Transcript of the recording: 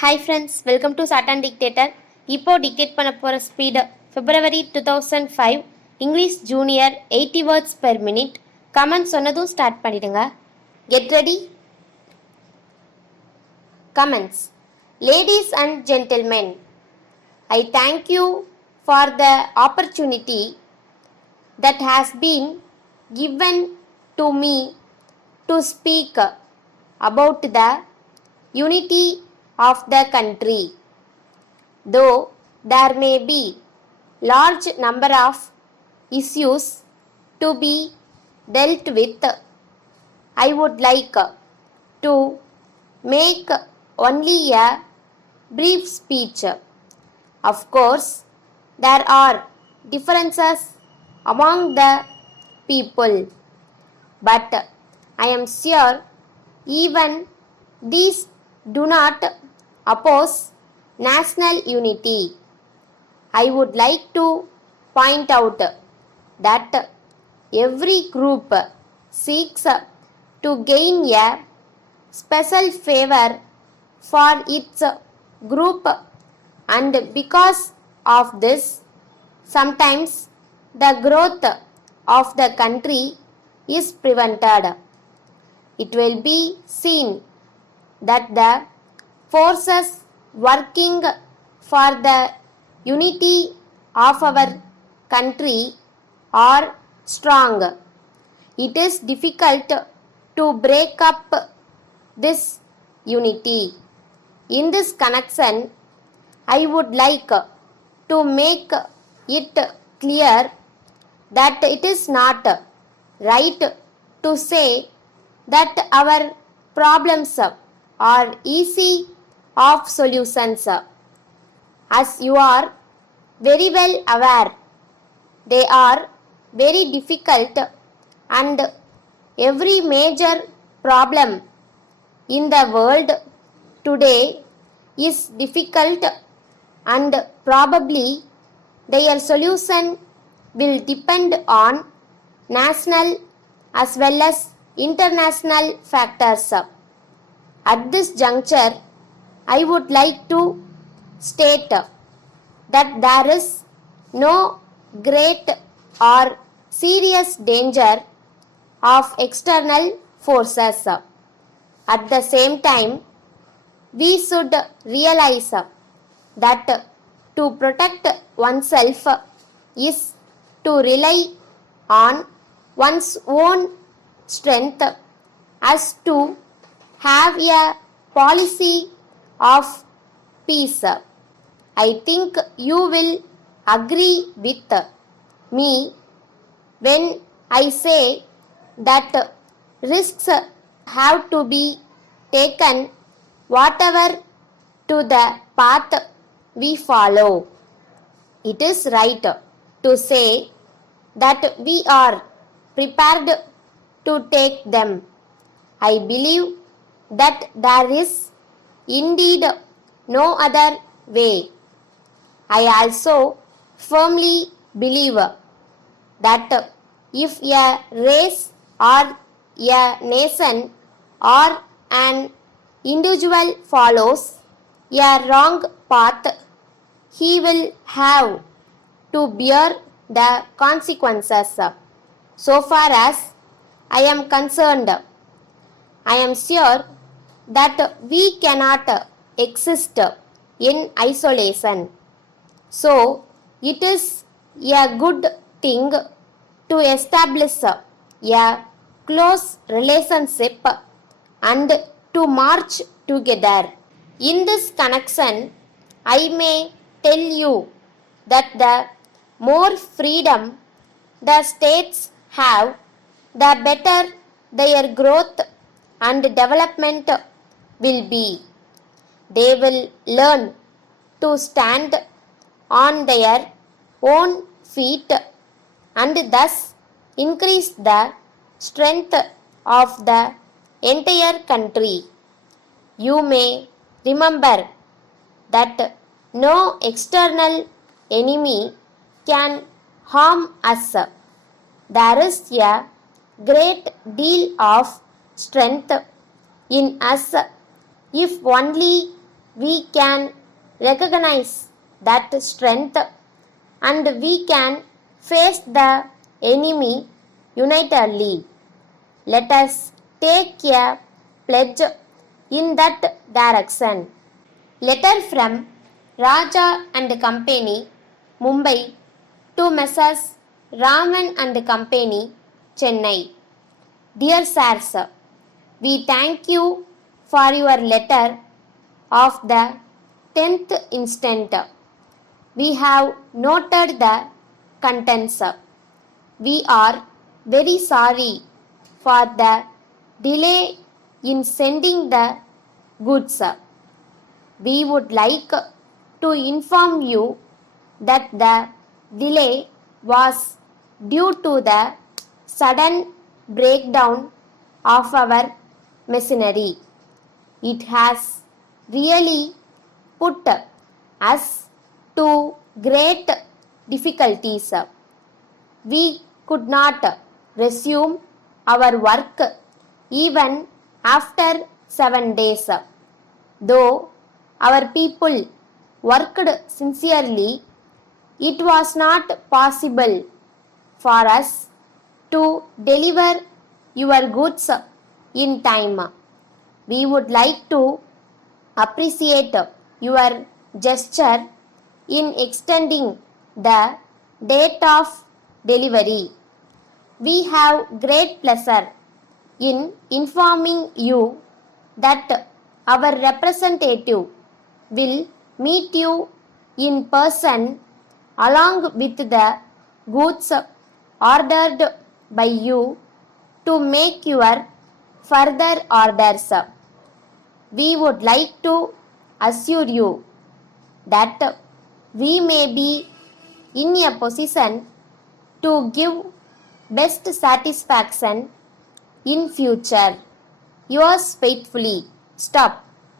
Hi friends, welcome to சாட்டன் dictator. இப்போது dictate பண்ண போகிற speed February 2005 English junior 80 words per minute. Commence சொன்னதும் ஸ்டார்ட் பண்ணிடுங்க. Get ready. Commence. Ladies and gentlemen, I thank you for the opportunity that has been given to me to speak about the unity of the country. Though there may be large number of issues to be dealt with, I would like to make only a brief speech. Of course, there are differences among the people, but I am sure even these do not oppose national unity. I would like to point out that every group seeks to gain a special favor for its group, and because of this, sometimes the growth of the country is prevented. It will be seen that the forces working for the unity of our country are strong. It is difficult to break up this unity. In this connection, I would like to make it clear that it is not right to say that our problems are easy of solutions. As you are very well aware, they are very difficult, and every major problem in the world today is difficult, and probably their solution will depend on national as well as international factors. At this juncture, I would like to state that there is no great or serious danger of external forces. At the same time, we should realize that to protect oneself is to rely on one's own strength, as to have a policy of peace. I think you will agree with me when I say that risks have to be taken whatever to the path we follow. It is right to say that we are prepared to take them. I believe that there is indeed no other way. I also firmly believe that if a race or a nation or an individual follows a wrong path, he will have to bear the consequences. So far as I am concerned, I am sure that we cannot exist in isolation. So, it is a good thing to establish a close relationship and to march together. In this connection, I may tell you that the more freedom the states have, the better their growth and development will be. They will learn to stand on their own feet and thus increase the strength of the entire country. You may remember that no external enemy can harm us. There is a great deal of strength in us if only we can recognize that strength and we can face the enemy unitedly. Let us take a pledge in that direction. Letter from Raja and Company, Mumbai to Messrs. Raman and Company, Chennai. Dear Sirs, we thank you for your letter of the 10th instant. We have noted the contents. We are very sorry for the delay in sending the goods. We would like to inform you that the delay was due to the sudden breakdown of our machinery. It has really put us to great difficulties. We could not resume our work even after 7 days. Though our people worked sincerely, it was not possible for us to deliver your goods in time. We would like to appreciate your gesture in extending the date of delivery. We have great pleasure in informing you that our representative will meet you in person along with the goods ordered by you to make your further orders. We would like to assure you that we may be in a position to give best satisfaction in future. Yours faithfully. Stop.